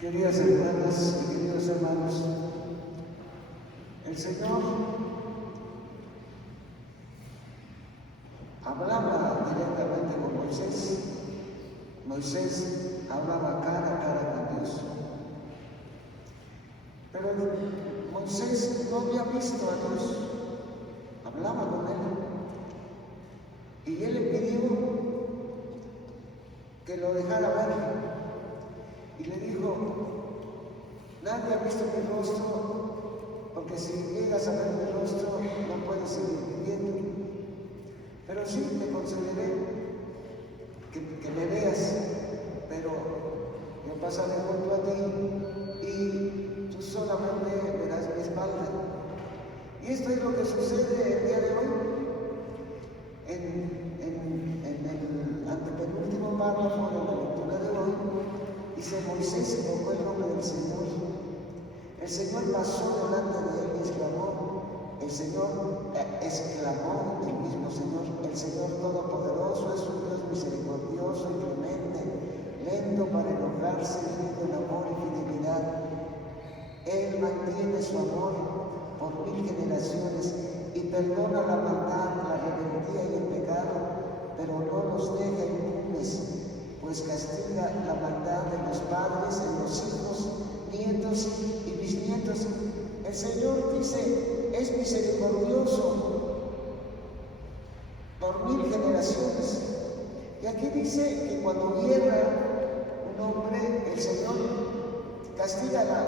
Queridas hermanas y queridos hermanos, el Señor hablaba directamente con Moisés. Moisés hablaba cara a cara con Dios. Pero Moisés no había visto a Dios, hablaba con él. Y él le pidió que lo dejara ver. Y le dijo: nadie ha visto mi rostro, porque si llegas a ver mi rostro no puedes seguir viviendo. Pero sí te concederé que me veas, pero yo pasaré junto a ti y tú solamente verás mi espalda. Y esto es lo que sucede el día de hoy. En el antepenúltimo párrafo de la lectura de hoy, dice: Moisés invocó el nombre del Señor. El Señor pasó delante de él y exclamó, el mismo Señor: el Señor Todopoderoso es un Dios misericordioso y clemente, lento para enojarse y rico en amor y fidelidad. Él mantiene su amor por 1000 generaciones y perdona la maldad, la rebeldía y el pecado, pero no los deja impunes, pues castiga la maldad de los padres en los hijos, nietos y bisnietos. El Señor dice, es misericordioso por 1000 generaciones. Y aquí dice que cuando hierra un hombre, el Señor castiga la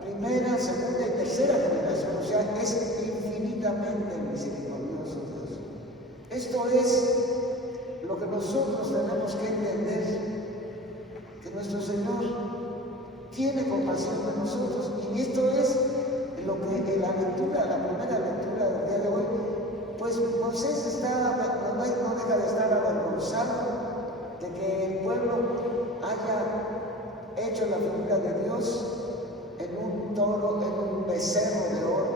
primera, segunda y tercera generación. O sea, es infinitamente misericordioso Dios. Esto es lo que nosotros tenemos que entender, que nuestro Señor tiene compasión de nosotros. Y esto es lo que en la primera lectura del día de hoy, pues Moisés no deja de estar avergonzado de que el pueblo haya hecho la figura de Dios en un toro, en un becerro de oro,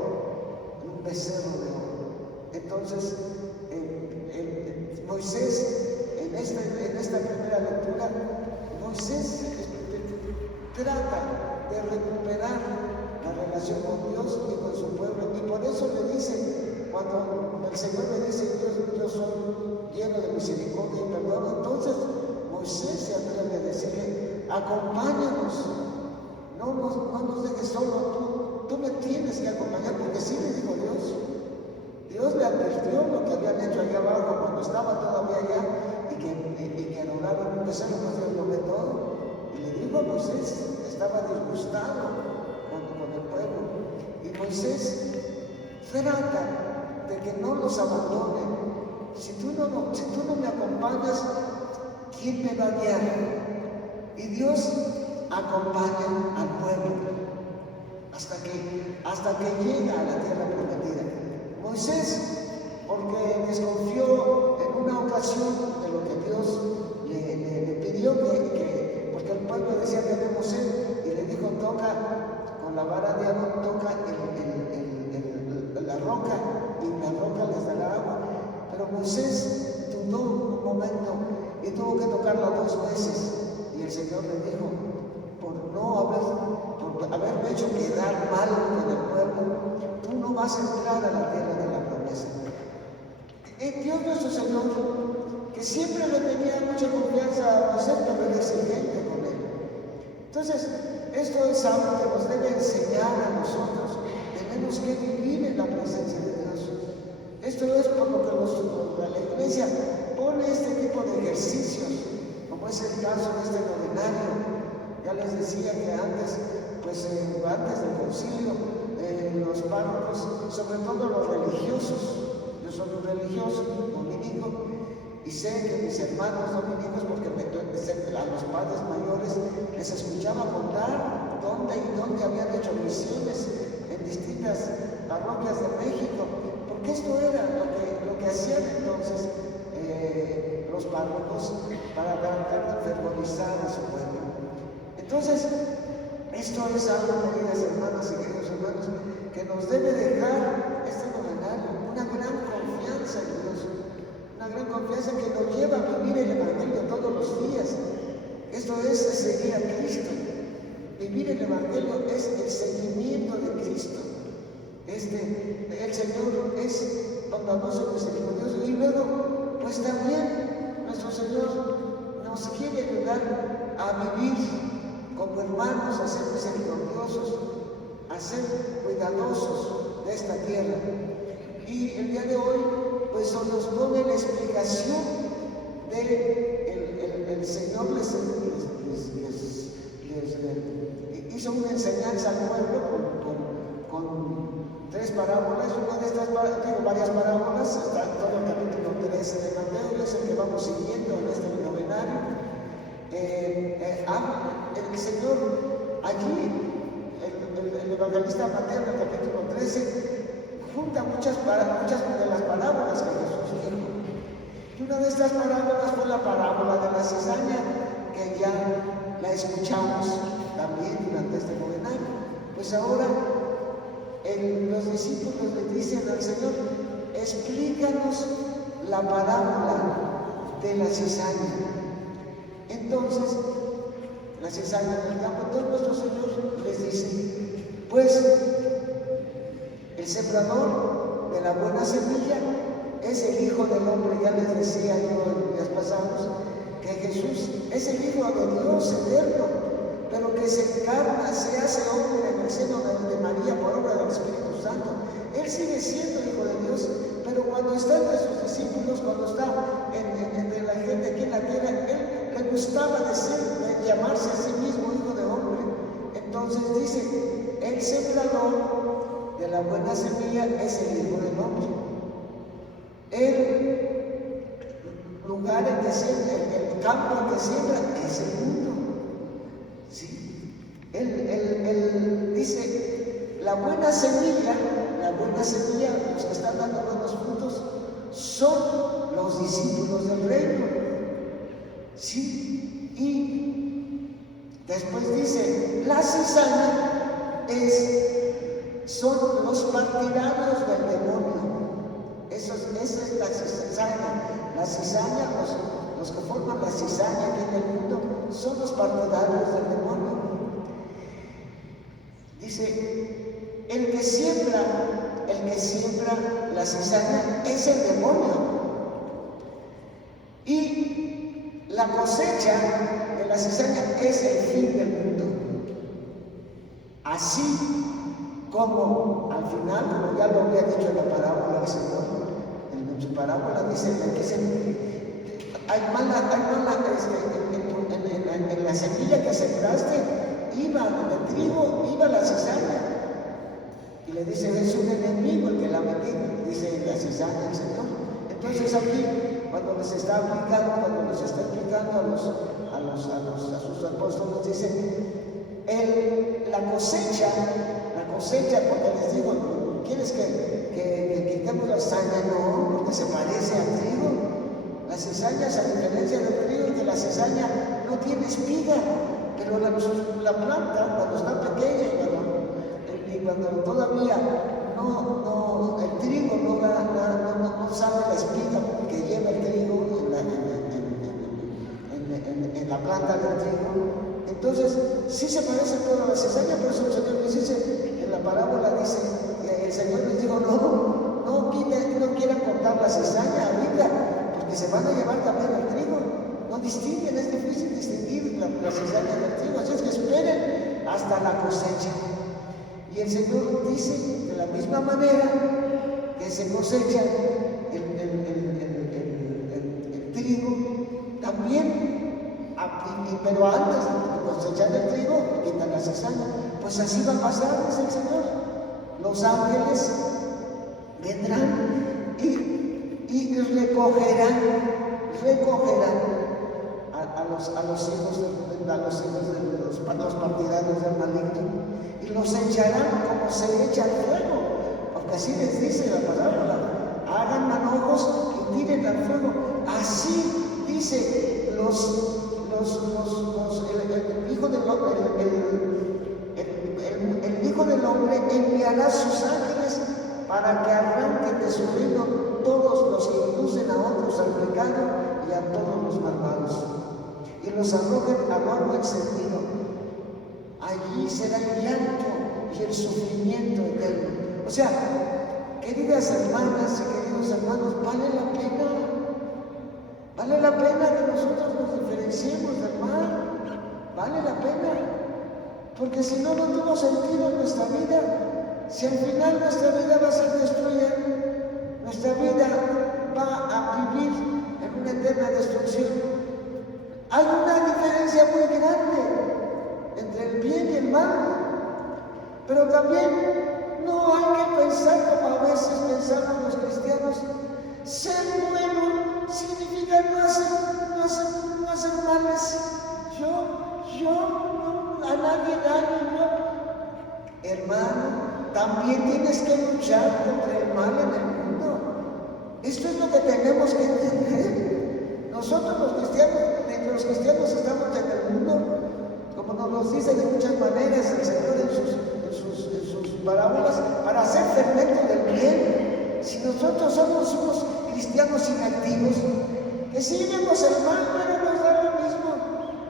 Entonces, Moisés, en esta primera lectura, Moisés trata de recuperar la relación con Dios y con su pueblo. Y por eso le dice, cuando el Señor le dice, yo soy lleno de misericordia y perdón, entonces Moisés se atreve a decirle, acompáñanos, no nos dejes solo, tú me tienes que acompañar, porque sí le dijo Dios. Dios le advirtió lo que habían hecho allá abajo cuando estaba todavía allá y que adoraban un becerro, pues Dios lo ve todo. Y le dijo a Moisés, estaba disgustado con el pueblo. Y Moisés trata de que no los abandone. Si tú no me acompañas, ¿quién me va a guiar? Y Dios acompaña al pueblo hasta que llega a la tierra prometida. Moisés, porque desconfió en una ocasión de lo que Dios le pidió, porque el pueblo decía que debemos ser, y le dijo, toca con la vara de Aarón, toca la roca, y la roca les dará agua. Pero Moisés dudó un momento y tuvo que tocarla 2 veces, y el Señor le dijo, por haberme hecho quedar mal con el pueblo, tú no vas a entrar a la tierra de la promesa. Dios nuestro Señor, que siempre le tenía mucha confianza a Moisés, pero era exigente con él. Entonces, esto es algo que nos debe enseñar a nosotros. Tenemos que vivir en la presencia de Dios. Esto es por lo que la Iglesia pone este tipo de ejercicios, como es el caso de este novenario. Ya les decía que antes del concilio, los párrocos, sobre todo los religiosos, yo soy un religioso, dominico, y sé que mis hermanos dominicos, porque a los padres mayores les escuchaba contar dónde habían hecho misiones en distintas parroquias de México, porque esto era lo que hacían entonces los párrocos para tratar de fervorizar a su pueblo. Entonces, esto es algo, queridas hermanas y queridos hermanos, que nos debe dejar este novenario, una gran confianza en Dios, una gran confianza que nos lleva a vivir el Evangelio todos los días. Esto es seguir a Cristo. vivir el Evangelio es el seguimiento de Cristo. El Señor es bondadoso y misericordioso. Y luego, pues también nuestro Señor nos quiere ayudar a vivir como hermanos, a ser misericordiosos, a ser cuidadosos de esta tierra. Y el día de hoy, pues nos pone la explicación de el Señor les hizo una enseñanza al pueblo con 3 parábolas. Una de estas, varias parábolas, está todo el capítulo 13 de Mateo, y es el que vamos siguiendo en este novenario. El Señor allí, el evangelista Mateo en el capítulo 13, junta muchas de las parábolas que Jesús dijo. Y una de estas parábolas fue la parábola de la cizaña, que ya la escuchamos también durante este novenario. Pues ahora los discípulos le dicen al Señor: explícanos la parábola de la cizaña. Entonces, la cizaña en el campo. Entonces nuestro Señor les dice: pues el sembrador de la buena semilla es el Hijo del Hombre. Ya les decía yo en días pasados que Jesús es el Hijo de Dios eterno, pero que se encarna, se hace hombre en el seno de María por obra del Espíritu Santo. Él sigue siendo Hijo de Dios, pero cuando está entre sus discípulos, cuando está entre la gente aquí en la tierra, él le gustaba llamarse a sí mismo Hijo de Hombre. Entonces dice: el sembrador de la buena semilla es el Hijo del Hombre. El lugar en que siembra, el campo en que siembra es el mundo. ¿Sí? Él dice: la buena semilla, los que están dando buenos frutos, son los discípulos del reino. ¿Sí? Y después dice: la cizaña son los partidarios del demonio. Esa es la cizaña. La cizaña, los que forman la cizaña aquí en el mundo, son los partidarios del demonio. Dice: el que siembra la cizaña es el demonio. Y la cosecha de la cizaña es el fin del mundo. Así como al final, como ya lo había dicho en la parábola del Señor, en su parábola dice que hay mala en la semilla que sembraste, iba el trigo, iba la cizaña. Y le dice: es un enemigo el que la metió, dice la cizaña el Señor. Entonces aquí, cuando les está explicando a sus apóstoles, dice: la cosecha, porque les digo: ¿quieres que quitemos la cizaña? No, porque se parece al trigo. La cizaña, a diferencia del trigo, que la cizaña no tiene espiga, pero la planta, cuando está pequeña y cuando todavía el trigo no sale la espiga que lleva el trigo en la planta del trigo. Entonces, sí se parece todo a la cizaña. Por eso el Señor les dice, en la parábola dice, el Señor les dijo: no quieran cortar la cizaña ahorita, porque se van a llevar también el trigo. No distinguen, es difícil distinguir la cizaña del trigo, así es que esperen hasta la cosecha. Y el Señor dice: de la misma manera que se cosecha el trigo, también, pero antes de cosechar el trigo, quitan la cizaña. Pues así va a pasar, dice el Señor. Los ángeles vendrán y recogerán a los hijos de los partidarios del maligno, y los echarán como se echa el fuego, porque así les dice la palabra: hagan manojos y tiren al fuego. Así dice el Hijo del Hombre enviará sus ángeles para que arranquen de su reino todos los que inducen a otros al pecado y a todos los malvados, y los arrojen al horno encendido. Ahí allí será el llanto y el sufrimiento eterno. O sea, queridas hermanas y queridos hermanos, vale la pena que nosotros nos diferenciemos del mal, vale la pena, porque si no, no tuvo sentido nuestra vida. Si al final nuestra vida va a ser destruida, nuestra vida va a vivir en una eterna destrucción. Hay una diferencia muy grande entre el bien y el mal, pero también no hay que pensar como a veces pensamos los cristianos. Ser bueno significa no hacer males. Yo, no, a nadie daño. Hermano, también tienes que luchar contra el mal en el mundo. Esto es lo que tenemos que entender. Nosotros los cristianos estamos en el mundo, como nos lo dice de muchas maneras el Señor en sus parábolas, para hacer fermento del bien. Si nosotros somos unos cristianos inactivos, que sí vemos el mal, pero nos da lo mismo,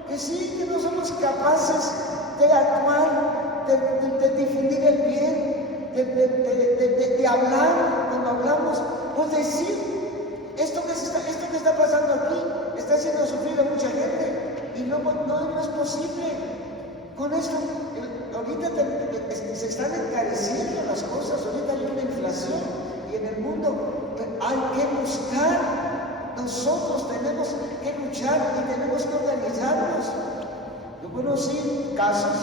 que sí, que no somos capaces de actuar, de difundir el bien, de hablar cuando hablamos, pues decir esto que está pasando aquí está haciendo sufrir a mucha gente y no es posible. Con esto, ahorita se están encareciendo las cosas, ahorita hay una inflación y en el mundo hay que buscar, nosotros tenemos que luchar y tenemos que organizarnos. Yo conocí casos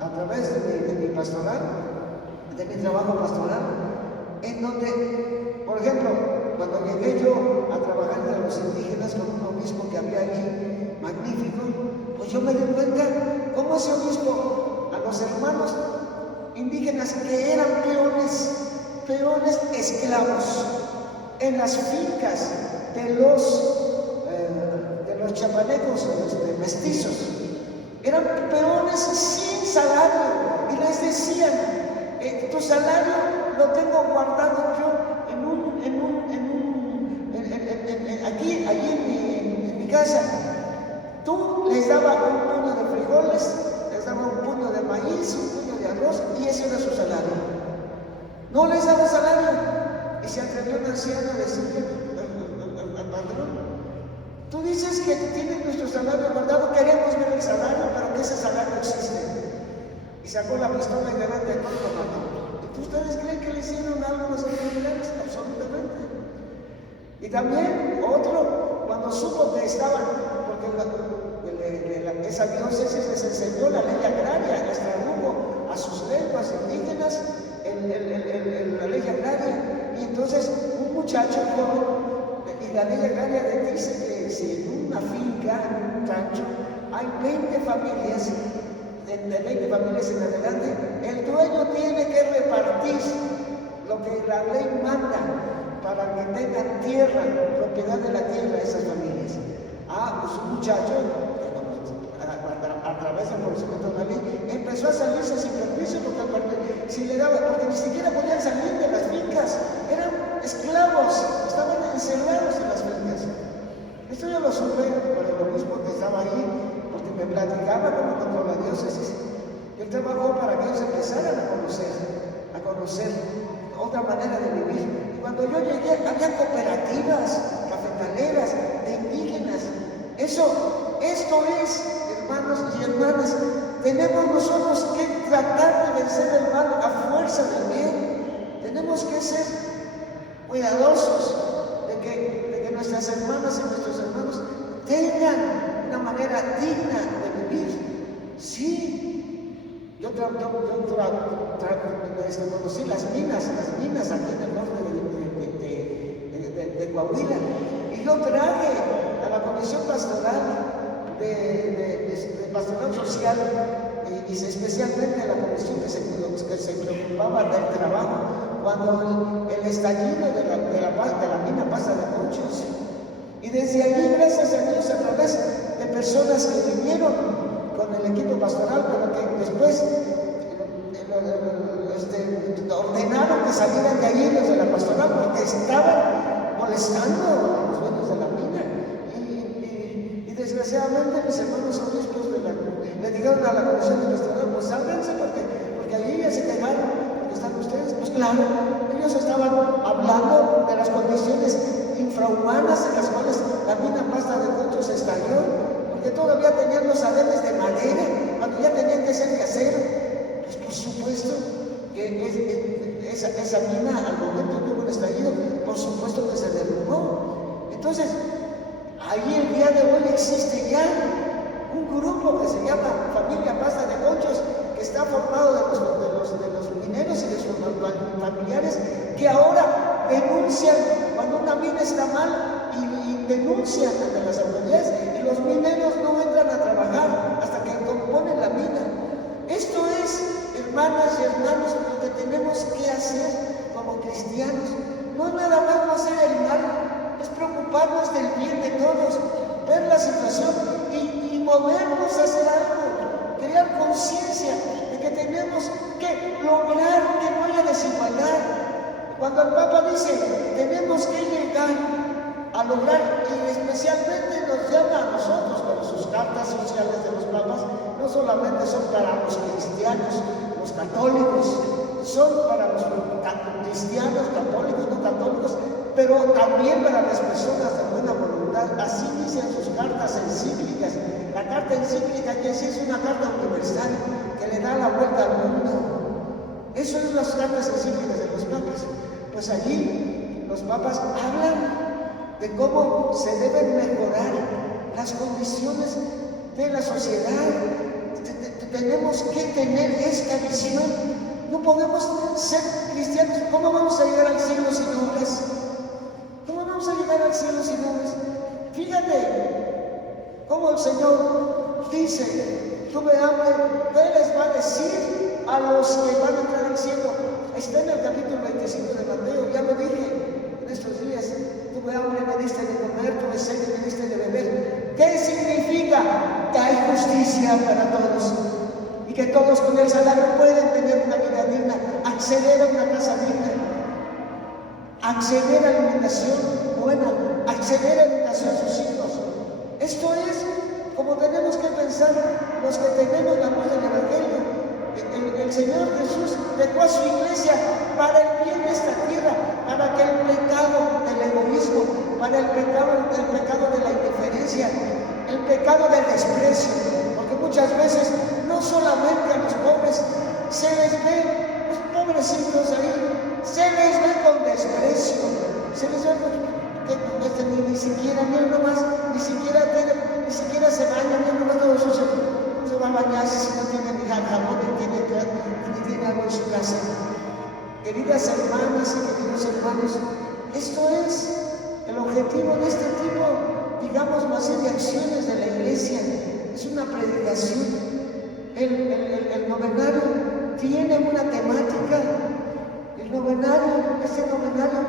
a través de mi pastoral, de mi trabajo pastoral, en donde, por ejemplo, cuando llegué yo a trabajar entre los indígenas con un obispo que había allí, magnífico, pues yo me di cuenta cómo ese obispo a los hermanos indígenas que eran peones esclavos en las fincas de los chapanecos mestizos, eran peones sin salario y les decían, tu salario lo tengo guardado yo allí en mi casa. Tú les daba un puño de frijoles, les daba un puño de maíz, un puño de arroz y ese era su salario. No les daba salario. Y se atrevió un anciano a decirle al patrón, tú dices que tienes nuestro salario guardado, queremos ver el salario, pero que ese salario existe. Y sacó la pistola y delante de todo lo mató. ¿Ustedes creen que le hicieron algo a los autoridades? Absolutamente. Y también otro, cuando supo que estaban, porque esa diócesis les enseñó la ley agraria, les tradujo a sus lenguas indígenas la ley agraria. Y entonces un muchacho joven, y la ley agraria le dice que si en una finca, en un rancho, hay 20 familias, de 20 familias en adelante, el dueño tiene que repartir lo que la ley manda para que tengan tierra, propiedad de la tierra a esas familias. Pues un muchacho, a través del conocimiento de la ley, empezó a salirse sin permiso porque ni siquiera podían salir de las fincas, eran esclavos, estaban encerrados en las fincas. Esto yo lo supe por el obispo que estaba ahí, porque me platicaba cómo controló la diócesis. Él trabajó para que ellos empezaran a conocer otra manera de vivir. Y cuando yo llegué, había cooperativas cafetaleras de indígenas. Esto es, hermanos y hermanas, tenemos nosotros que tratar de vencer el mal a fuerza del bien. Tenemos que ser cuidadosos de que nuestras hermanas y nuestros hermanos tengan una manera digna de vivir. Sí, yo conocí las minas aquí en el norte de Coahuila, y yo traje a la Comisión Pastoral de Pastoral Social y especialmente a la comisión que se preocupaba del trabajo cuando el estallido de la mina Pasa de Conchos. Y desde allí, gracias a Dios, a través de personas que vinieron con el equipo pastoral, pero que después ordenaron que salieran de allí los de la pastoral porque estaban molestando a los dueños de la mina. Y desgraciadamente mis hermanos obispos le dijeron dijeron a la comisión de restauración, pues sálganse porque allí ya se quejaron, porque están ustedes. Pues claro, ellos estaban hablando de las condiciones infrahumanas en las cuales la mina Pasta de Conchos estalló, porque todavía tenían los adenes de madera, cuando ya tenían que ser de acero. Pues por supuesto que esa mina, al momento que hubo un estallido, por supuesto que se derrumbó. Entonces, ahí el día de hoy existe ya un grupo que se llama Familia Pasta de Conchos, que está formado de los mineros y de sus familiares, que ahora denuncian cuando una mina está mal y denuncian ante las autoridades, y los mineros no entran a trabajar hasta que componen la mina. Esto es, hermanas y hermanos, lo que tenemos que hacer como cristianos. No es nada más no hacer el mal, es preocuparnos del bien de todos, ver la situación y movernos a hacer algo, crear conciencia de que tenemos que lograr que no haya desigualdad. Cuando el Papa dice, tenemos que llegar a lograr, y especialmente nos llama a nosotros, pero sus cartas sociales de los papas no solamente son para los cristianos, los católicos, son para los cristianos, católicos, no católicos, pero también para las personas de buena voluntad. Así dicen sus cartas encíclicas. La carta encíclica que sí es una carta universal que le da la vuelta al mundo. Eso es las cartas encíclicas de los papas. Pues allí los papas hablan de cómo se deben mejorar las condiciones de la sociedad. Tenemos que tener esta visión. No podemos ser cristianos. ¿Cómo vamos a llegar al cielo sin obras? ¿Cómo vamos a llegar al cielo sin obras? Fíjate cómo el Señor dice, tuve hambre. ¿Qué les va a decir a los que van a entrar al cielo? Está en el capítulo 25 de Mateo, ya lo dije en estos días. Tuve hambre, me diste de comer, tuve sed, me diste de beber. ¿Qué significa? Que hay justicia para todos y que todos con el salario pueden tener una vida digna, acceder a una casa digna, acceder a alimentación buena, acceder a educación a sus hijos. Esto es como tenemos que pensar los que tenemos la luz del Evangelio. El Señor Jesús dejó a su iglesia para el bien de esta tierra, para que el pecado del egoísmo, para el pecado de la indiferencia, el pecado del desprecio, porque muchas veces no solamente a los pobres se les ve, los pobrecitos ahí, se les ve con desprecio, se les ve que ni siquiera, mira nomás, ni siquiera se baña, mira nomás todo sucio, no se va a bañarse si no tiene ni jabón, ni tiene algo en su casa. Queridas hermanas y queridos hermanos, esto es el objetivo de este tipo, digámoslo así, de acciones de la iglesia. Es una predicación. El novenario tiene una temática. El novenario, este novenario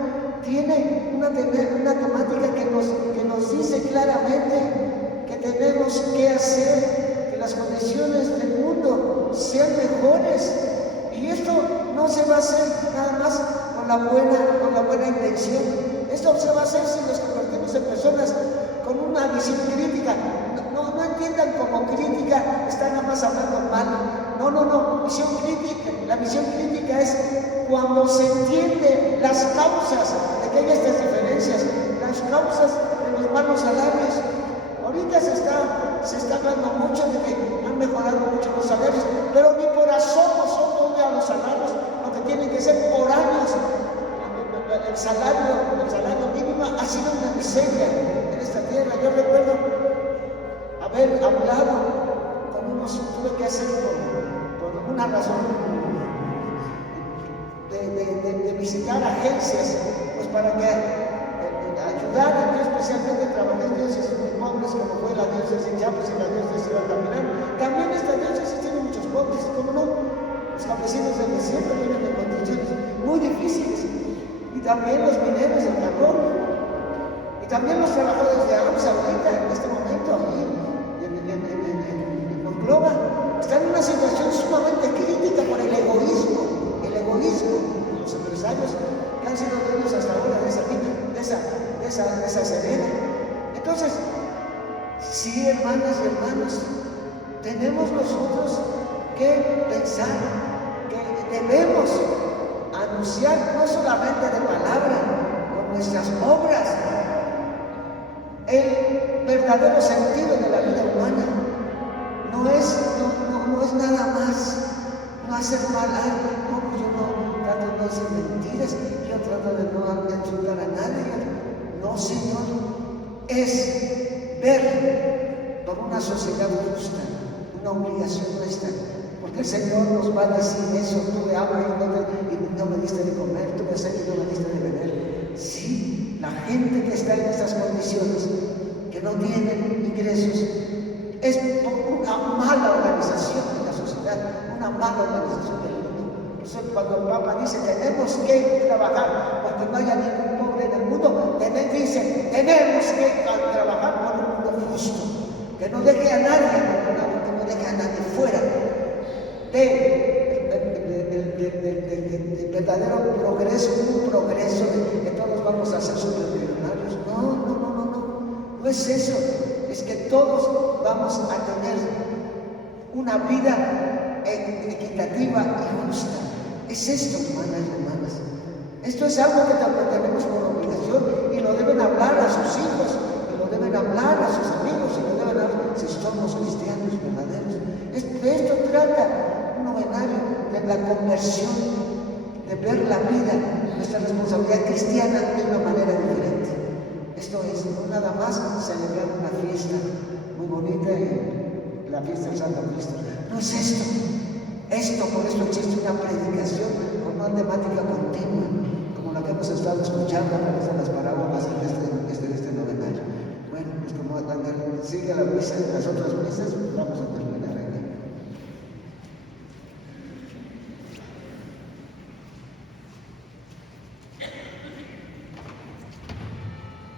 tiene una temática que nos dice claramente que tenemos que hacer que las condiciones del mundo sean mejores. Y esto no se va a hacer nada más con la buena intención. Esto se va a hacer si nos convertimos en personas con una visión crítica. No entiendan como crítica, están nada más hablando mal. No, visión crítica. La visión crítica es cuando se entienden las causas de que hay estas diferencias, las causas de los malos salarios. Ahorita se está hablando mucho de que han mejorado mucho los salarios, pero ni por asomo a los salarios, lo que tienen que ser por años. El salario mínimo ha sido una miseria en esta tierra. Yo recuerdo haber hablado con unos, tuve que hacer por una razón de visitar agencias, pues para que ayudaran. Yo especialmente trabajé en diócesis muy pobres, como fue la diócesis de Chiapas y la diócesis de Altamirano. También esta diócesis tiene muchos pobres, y como no, los campesinos del desierto viven en condiciones muy difíciles. Y también los mineros del carbón, y también los trabajadores de AMSA ahorita, en este momento, aquí en Monclova, están en una situación sumamente crítica por el egoísmo de los empresarios que han sido dueños hasta ahora de esa mina, de esa serena. Entonces, sí, hermanas y hermanos, tenemos nosotros que pensar que debemos anunciar no solamente de palabra, con nuestras obras, el verdadero sentido de la vida humana. No es nada más no hacer mal a alguien. No, pues yo no trato de no decir mentiras, yo trato de no insultar a nadie. No, Señor, es ver por una sociedad justa, una obligación nuestra, porque el Señor nos va a decir eso: tuve hambre y no me diste de comer, tuve sed y no me diste de beber. Sí, la gente que está en estas condiciones, que no tiene ingresos, es una mala organización de la sociedad, una mala organización del mundo. Por eso cuando el Papa dice tenemos que trabajar porque no haya ningún pobre en el mundo, dice tenemos que trabajar por un mundo justo, que no deje a nadie abandonado, que no deje a nadie fuera del verdadero progreso, un progreso de que todos vamos a ser supermillonarios. No es eso. Es que todos vamos a tener una vida equitativa y justa. Es esto, hermanas y hermanas. Esto es algo que también tenemos por obligación, y lo deben hablar a sus hijos, y lo deben hablar a sus amigos, y lo deben hablar si somos cristianos verdaderos. De esto trata un novenario, de la conversión, de ver la vida, nuestra responsabilidad cristiana de una manera diferente. Esto es, no nada más celebrar una fiesta muy bonita y la fiesta del Santo Cristo. No es esto. Por eso existe una predicación con una temática continua, como la que hemos estado escuchando a través de las parábolas de este novenario. Bueno, pues como sigue la misa, las otras misas, vamos a terminar.